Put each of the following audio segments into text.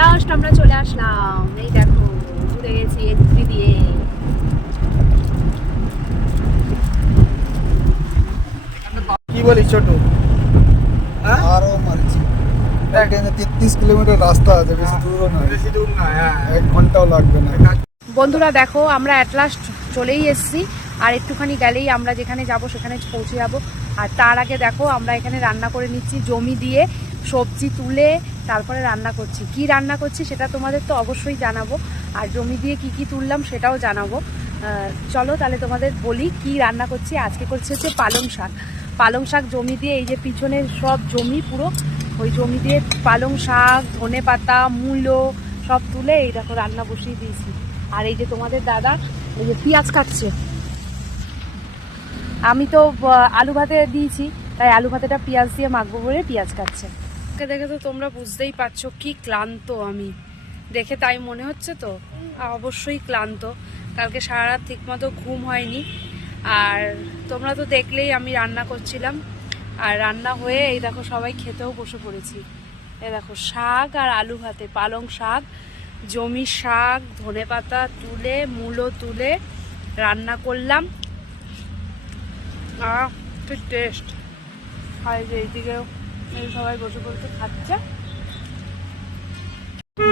Last আমরা চলে আসলাম। এই দেখো ঘুরে গেছি এন্ট্রি দিয়ে। কি বলিস ছোট? হ্যাঁ? আরও মারছি। তেত্রিশ কিলোমিটার রাস্তা আছে বেশি দূরও নয়। বেশি দূর না হ্যাঁ। এক ঘন্টাও লাগবে না। বন্ধুরা দেখো আমরা অ্যাট লাস্ট চলেই এসেছি। আর একটুখানি গেলেই আমরা যেখানে যাব সেখানে পৌঁছে যাব। আর তার আগে দেখো আমরা এখানে রান্না করে নিচ্ছি জমি দিয়ে। সবজি তুলে তারপরে রান্না করছি। কি রান্না করছি সেটা তোমাদের তো অবশ্যই জানাব। আর জমি দিয়ে কি কি তুললাম সেটাও জানাব। চলো তাহলে তোমাদের বলি কি রান্না করছি। আজকে করছি হচ্ছে পালং শাক। পালং শাক জমি দিয়ে, এই যে পিছনের সব জমি পুরো, ওই জমি দিয়ে পালং শাক, ধনে পাতা, মূলো সব তুলে এই দেখো রান্না বসিয়ে দিয়েছি। আর এই যে তোমাদের দাদা, এই যে পেঁয়াজ কাটছে। আমি তো আলু ভাতে দিয়েছি, তাই আলু ভাতেটা পেঁয়াজ দিয়ে মাখবো বলে পেঁয়াজ কাটছে। দেখে দেখে তো তোমরা বুঝতেই পারছ কি ক্লান্ত আমি। দেখে তাই মনে হচ্ছে তো? অবশ্যই ক্লান্ত। কালকে সারা রাত ঠিক মতো ঘুম হয়নি। আর তোমরা তো দেখলেই আমি রান্না করছিলাম। আর রান্না হয়ে এই দেখো সবাই খেতেও বসে পড়েছি। এ দেখো শাক আর আলু ভাতে, পালং শাক, জমি শাক, ধনে পাতা তুলে, মূলো তুলে রান্না করলাম। আহ টেস্ট হয় যে এইদিকেও এই সবাই বসে বসে খাচ্ছে।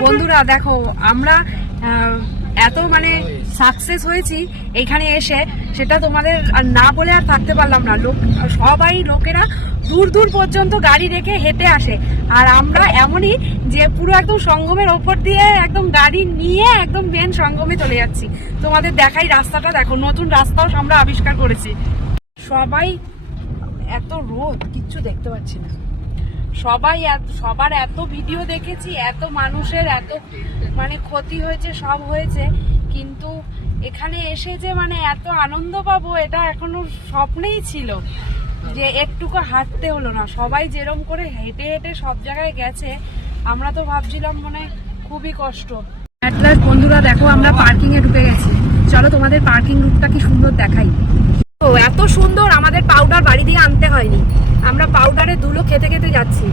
বন্ধুরা, দেখো, আমরা এত মানে সাকসেস হয়েছি এখানে এসে, সেটা তোমাদের না বলে আর থাকতে পারলাম না। লোক, সবাই লোকেরা দূর দূর পর্যন্ত গাড়ি রেখে হেঁটে আসে। আর আমরা এমনই যে পুরো একদম সঙ্গমের ওপর দিয়ে একদম গাড়ি নিয়ে একদম মেন সঙ্গমে চলে যাচ্ছি। তোমাদের দেখাই রাস্তাটা, দেখো, নতুন রাস্তাও আমরা আবিষ্কার করেছি। সবাই, এত রোদ, কিচ্ছু দেখতে পাচ্ছি না। সবাই সবার এত ভিডিও দেখেছি, এত মানুষের এত মানে ক্ষতি হয়েছে, সব হয়েছে। কিন্তু এখানে এসে যে মানে এত আনন্দ পাবো, এটা এখনও স্বপ্নেই ছিল যে একটুকু হাঁটতে হলো না। সবাই যেরম করে হেঁটে হেঁটে সব জায়গায় গেছে, আমরা তো ভাবছিলাম মানে খুবই কষ্ট। অ্যাটলাস্ট বন্ধুরা, দেখো আমরা পার্কিং এ ঢুকে গেছি। চলো তোমাদের পার্কিং রুটটা কি সুন্দর দেখাই। ও, এত সুন্দর আমাদের পাউডার বাড়ি দিয়ে আনতে হয়নি আমরা পাউডারে ধুলো খেতে খেতে যাচ্ছি।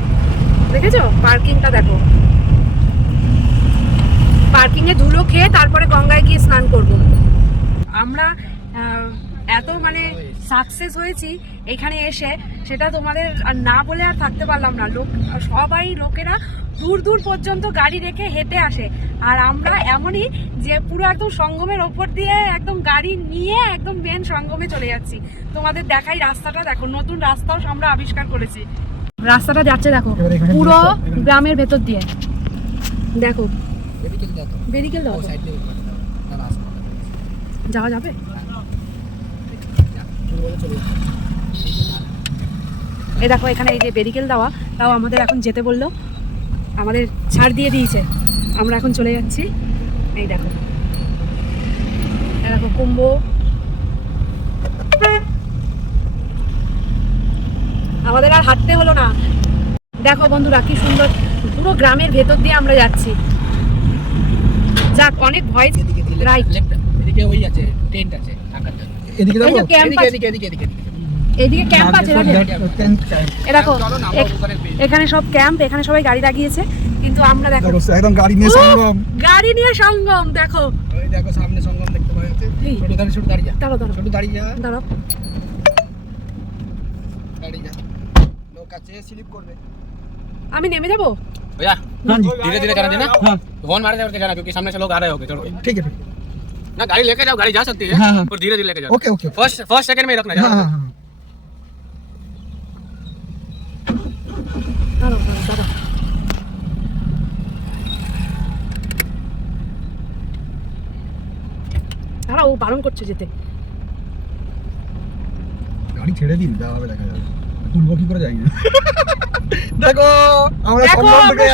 দেখেছ? পার্কিংটা দেখো। পার্কিং এ ধুলো খেয়ে তারপরে গঙ্গায় গিয়ে স্নান করব। আমরা এত মানে সাকসেস হয়েছি এখানে এসে, সেটা তোমাদের আর না বলে আর থাকতে পারলাম না। লোক, সবাই লোকেরা দূর দূর পর্যন্ত গাড়ি রেখে হেঁটে আসে। আর আমরা এমনই যে পুরো একদম সঙ্গমের ওপর দিয়ে একদম গাড়ি নিয়ে একদম মেন সঙ্গমে চলে যাচ্ছি। তোমাদের দেখাই রাস্তাটা, দেখো নতুন রাস্তাও আমরা আবিষ্কার করেছি। রাস্তাটা যাচ্ছে দেখো পুরো গ্রামের ভেতর দিয়ে। দেখো। বেরিকেল দাও যাওয়া যাবে? এই দেখো এখানে এই যে বেরিকেল দেওয়া তাও আমাদের এখন যেতে বলল। আমাদের ছাড় দিয়ে দিয়েছে। আমরা এখন চলে যাচ্ছি। এই দেখো। এই দেখো কুম্ভ আমাদের আর হাঁটতে হলো না। দেখো বন্ধুরা কি সুন্দর পুরো গ্রামের ভেতর দিয়ে আমরা যাচ্ছি। যাক অনেক ভয় রাইট এদিকে ওই আছে টেন্ট আছে থাকার জন্য এদিকে এই যে দেখো ক্যাম্প এদিকে এদিকে এদিকে এদিকে। এদিকে। ক্যাম্প আছে দেখো। Tent camp. এ দেখো চলো না, আমরা এখ- ওখানে পেয়ে- এখানে সব ক্যাম্প এখানে সবাই গাড়ি লাগিয়েছে কিন্তু আমরা দেখো একদম গাড়ি নিয়ে উফ, সঙ্গম। গাড়ি নিয়ে সঙ্গম দেখো। ওই দেখো সামনে সঙ্গম দেখতে পাওয়া যাচ্ছে। ছোট দাঁড়িয়ে ছোট দাঁড়িয়ে যা। দাঁড়ো দাঁড়ো ছোট দাঁড়িয়ে যা। দাঁড়ো দাঁড়িয়ে যা। লোক আছে স্লিপ করবে আমি নেমে যাবো भैया हाँ जी। धीरे धीरे जाना देना हाँ फोन मारे जाते जाना क्योंकि सामने से लोग आ रहे होंगे चढ़ के ठीक है ठीक ना गाड़ी लेके जाओ गाड़ी जा सकती है हाँ, हाँ। और धीरे धीरे लेके है जाओ okay okay first first second में ही रखना हाँ जाना हाँ हाँ দাঁড়াও দাঁড়াও দাঁড়াও দাঁড়াও ও বারণ করছে যেতে গাড়ি ছেড়ে দিন যা হবে দেখা যাবে তুলবো কি করে যাই দেখো আমরা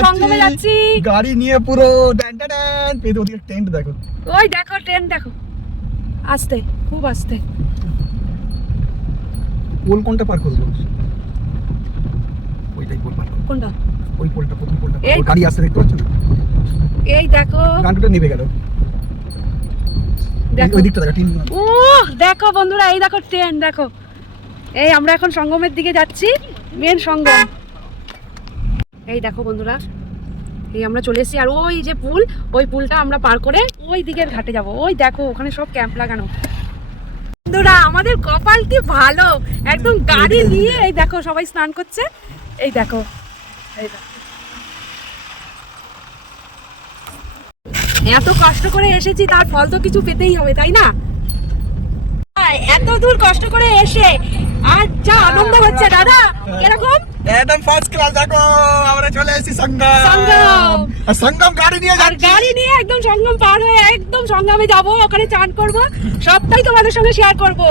সঙ্গম যাচ্ছি। গাড়ি নিয়ে পুরো ড্যান ড্যান ওদিকে টেন্ট দেখো। ওই দেখো ট্রেন দেখো। আস্তে খুব আস্তে। পোল কোনটা পার করব? ওইটাই পোল পার কোনটা? ওই পোলটা প্রথম পোলটা এই- গাড়ি আসতে দেখতে পাচ্ছ না? এই দেখো। গানটা নেবে গেল। দেখো। ওই দিকটা দেখো টিন। ও দেখো বন্ধুরা এই দেখো ট্রেন দেখো। এই, আমরা এখন সঙ্গমের দিকে যাচ্ছি মেন সঙ্গম। এই দেখো বন্ধুরা, এই আমরা চলে এসেছি, আর ওই যে পুল, ওই পুলটা আমরা পার করে ওই দিকের ঘাটে যাব। ওই দেখো, ওখানে সব ক্যাম্প লাগানো। বন্ধুরা, আমাদের কপাল কি ভালো? একদম গাড়ি নিয়ে, এই দেখো, সবাই স্নান করছে। এই দেখো, এই। এত কষ্ট করে এসেছি, তার ফল তো কিছু পেতেই হবে, তাই না? এত দূর কষ্ট করে এসে আর যা আনন্দ হচ্ছে দাদা। এরকম একদম ফার্স্ট ক্লাস দেখো আমরা চলে এসেছি সঙ্গম সঙ্গম। সঙ্গম গাড়ি নিয়ে যাচ্ছি। গাড়ি নিয়ে একদম সঙ্গম পার হয়ে একদম সঙ্গমে যাব ওখানে চান করব। সবটাই তোমাদের সঙ্গে শেয়ার করব।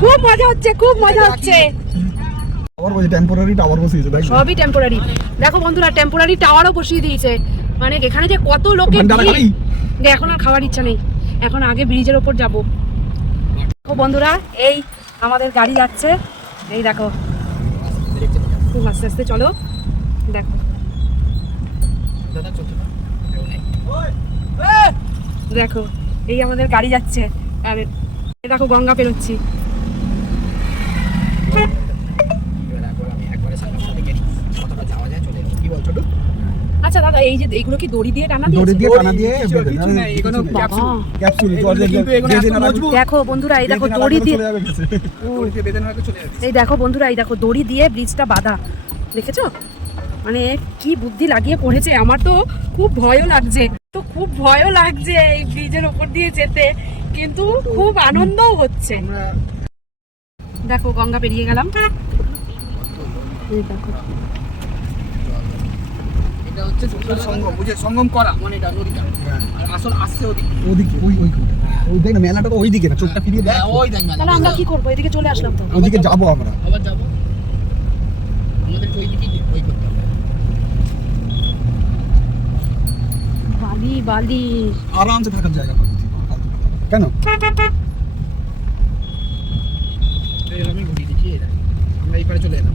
খুব মজা হচ্ছে খুব মজা হচ্ছে। আবার বলছি টেম্পোরারি টাওয়ার বসিয়েছে তাই সবই টেম্পোরারি দেখো বন্ধুরা টেম্পোরারি টাওয়ারও বসিয়ে দিয়েছে। মানে এখানে যে কত লোকের এখন আর খাওয়ার ইচ্ছা নেই। এখন আগে ব্রিজের ওপর যাব। বন্ধুরা এই আমাদের গাড়ি যাচ্ছে। এই দেখো। খুব আস্তে আস্তে চলো। দেখো। দেখো, এই আমাদের গাড়ি যাচ্ছে। আর দেখো গঙ্গা পেরোচ্ছি কি বল ছোট আচ্ছা দাদা এই যে এগুলো কি দড়ি দিয়ে টানা দড়ি দিয়ে টানা দিয়ে। এগুলো ক্যাপসুল। দেখো বন্ধুরা এই দেখো দড়ি দিয়ে এই দেখো বন্ধুরা এই দেখো দড়ি দিয়ে ব্রিজটা বাঁধা। দেখেছ? মানে কি বুদ্ধি লাগিয়ে পড়েছে আমার তো খুব ভয়ও লাগছে। তো খুব ভয়ও লাগছে এই ব্রিজের ওপর দিয়ে যেতে। কিন্তু খুব আনন্দও হচ্ছে। দেখো গঙ্গা পেরিয়ে গেলাম। এই দেখো। এটা হচ্ছে সঙ্গম সঙ্গম করা মানে এটা হ্যাঁ। আর আসল আসছে ওদিকে। ওই ওই হ্যাঁ। না মেলাটা তো না চোখটা হ্যাঁ, ওই তাহলে আমরা কি করব? চলে আসলাম ওদিকে আমরা। আবার যাব? ওই করতে বালি বালি। আরামসে থাকার জায়গা কেন? দেখি। আমরা এই পারে চলে এলাম।